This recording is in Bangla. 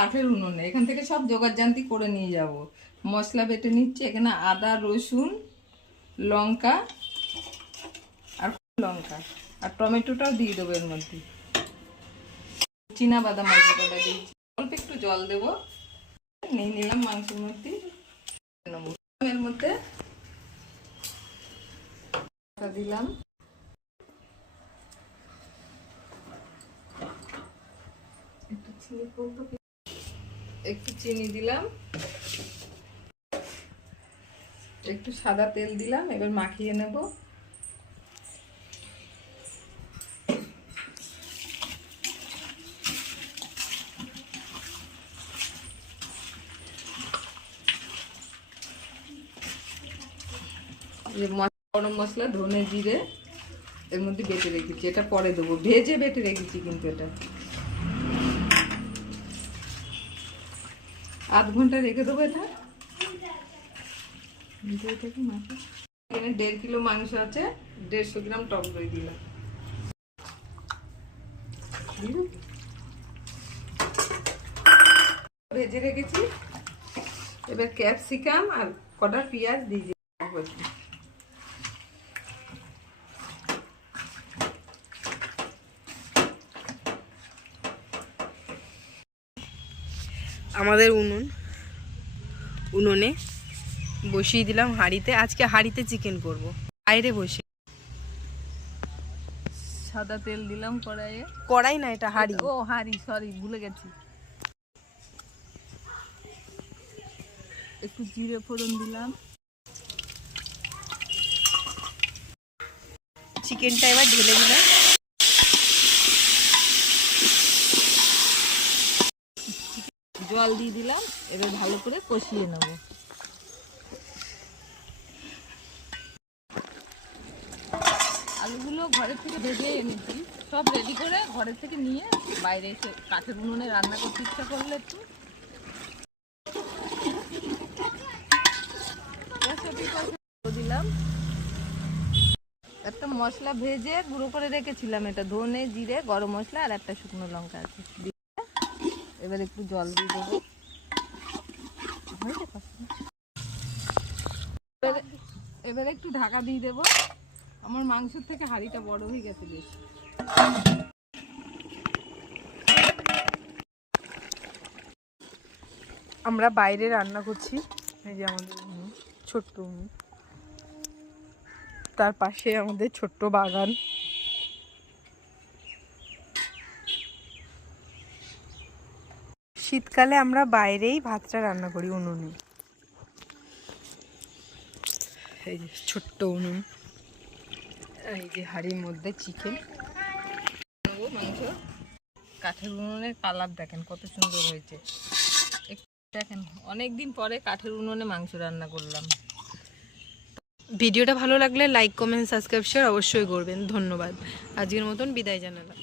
কাঠের উনুনে। এখান থেকে সব জোগাড়জান্তি করে নিয়ে যাব। মশলা বেটে নিচ্ছি, এখানে আদা রসুন লঙ্কা আর আর টমেটোটাও দিয়ে দেবো এর মধ্যে। চীনা বাদাম অল্প করে দিয়েছি, অল্প একটু জল দেবো, নিয়ে নিলাম মাংসের মধ্যে। এর মধ্যে দিলাম একটু চিনি দিলাম, একটু সাদা তেল দিলাম, এবার মাখিয়ে নেব। গরম মশলা ধনে জিরে এর মধ্যে বেটে রেখেছি, এটা পরে দেবো, ভেজে বেটে রেখেছি কিন্তু এটা। আধ ঘন্টা রেখে দেবো এটা। এখানে 1.5 কিলো মাংস আছে, 150 গ্রাম টক দই দিলাম। ভেজে রেখেছি, এবার ক্যাপসিকাম আর কটা পেঁয়াজ দিয়ে দিলাম। আমাদের উনুনে বসিয়ে দিলাম হাঁড়িতে। আজকে হাঁড়িতে চিকেন করব, বাইরে বসে। সাদা তেল দিলাম কড়াইয়ে। কড়াই না, এটা হাঁড়ি। ও হাঁড়ি, সরি ভুলে গেছি। একটু জিরে ফোড়ন দিলাম। চিকেনটা এবার ঢেলে দিলাম। জল দিয়ে দিলাম, এবার ভালো করে কষিয়ে নেব। আলুগুলো ঘরের থেকে ভেজে এনেছি, সব রেডি করে ঘরের থেকে নিয়ে বাইরে এসে কাঠের উনুনে রান্না করতে ইচ্ছা করলে একটু দিলাম। একটা মশলা ভেজে গুঁড়ো করে রেখেছিলাম, এটা ধনে জিরে গরম মশলা আর একটা শুকনো লঙ্কা আছে। এবার একটু জল দিয়ে দেবো। এবার একটু ঢাকা দিয়ে দেবো। আমার মাংসের থেকে হাঁড়িটা বড় হয়ে গেছে বেশি। আমরা বাইরে রান্না করছি, এই যে আমাদের ছোট্ট উনুন, তার পাশে আমাদের ছোট্ট বাগান। শীতকালে আমরা বাইরেই ভাতটা রান্না করি উনুনে। এই যে ছোট্ট উনুন, এই যে হাঁড়ির মধ্যে চিকেন। মাংস কাঠের উনুনের কালার দেখেন কত সুন্দর হয়েছে। দেখেন অনেকদিন পরে কাঠের উনুনে মাংস রান্না করলাম। ভিডিওটা ভালো লাগলে লাইক কমেন্ট সাবস্ক্রাইব শেয়ার অবশ্যই করবেন। ধন্যবাদ। আজকের মতন বিদায় জানালাম।